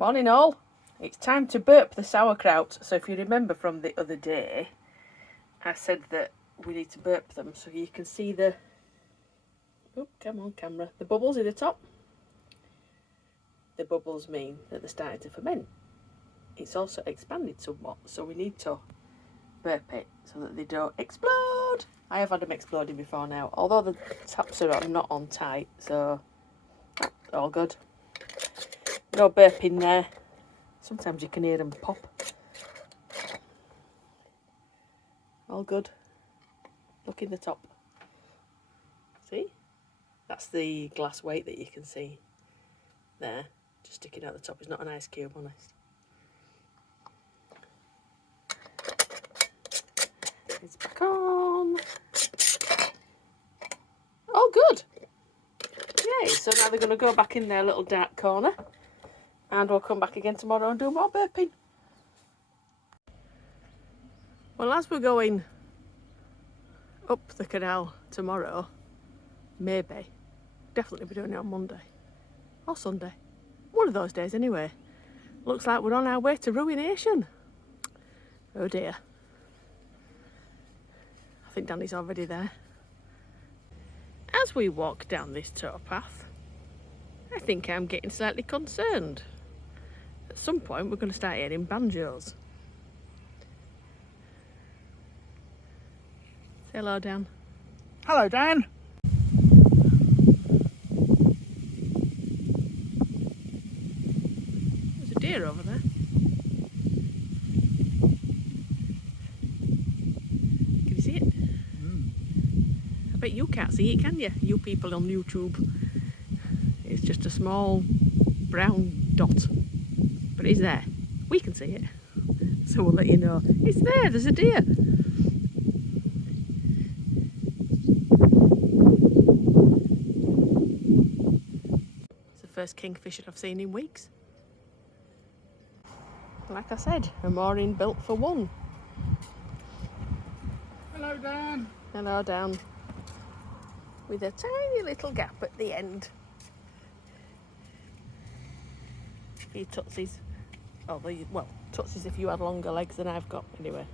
Morning all. It's time to burp the sauerkraut. So if you remember from the other day, I said that we need to burp them so you can see the... Oh, come on camera. The bubbles in the top. The bubbles mean that they're starting to ferment. It's also expanded somewhat, so we need to burp it so that they don't explode. I have had them exploding before now, although the taps are not on tight, so all good. No burping there. Sometimes you can hear them pop. All good. Look in the top. See? That's the glass weight that you can see there, just sticking out the top. It's not an ice cube, honest. It's back on. All good. Yay, so now they're going to go back in their little dark corner. And we'll come back again tomorrow and do more burping. Well, as we're going up the canal tomorrow, maybe, definitely be doing it on Monday or Sunday. One of those days anyway. Looks like we're on our way to ruination. Oh dear. I think Danny's already there. As we walk down this towpath, I think I'm getting slightly concerned. At some point we're going to start hearing banjos. Say hello, Dan. Hello, Dan. There's a deer over there. Can you see it? I bet you can't see it, can you? You people on YouTube. It's just a small brown dot. But it's there. We can see it. So we'll let you know. It's there, there's a deer. It's the first kingfisher I've seen in weeks. Like I said, a mooring built for one. Hello, Dan. Hello, Dan. With a tiny little gap at the end. He tootsies. Oh, well, tootsies if you had longer legs than I've got, anyway.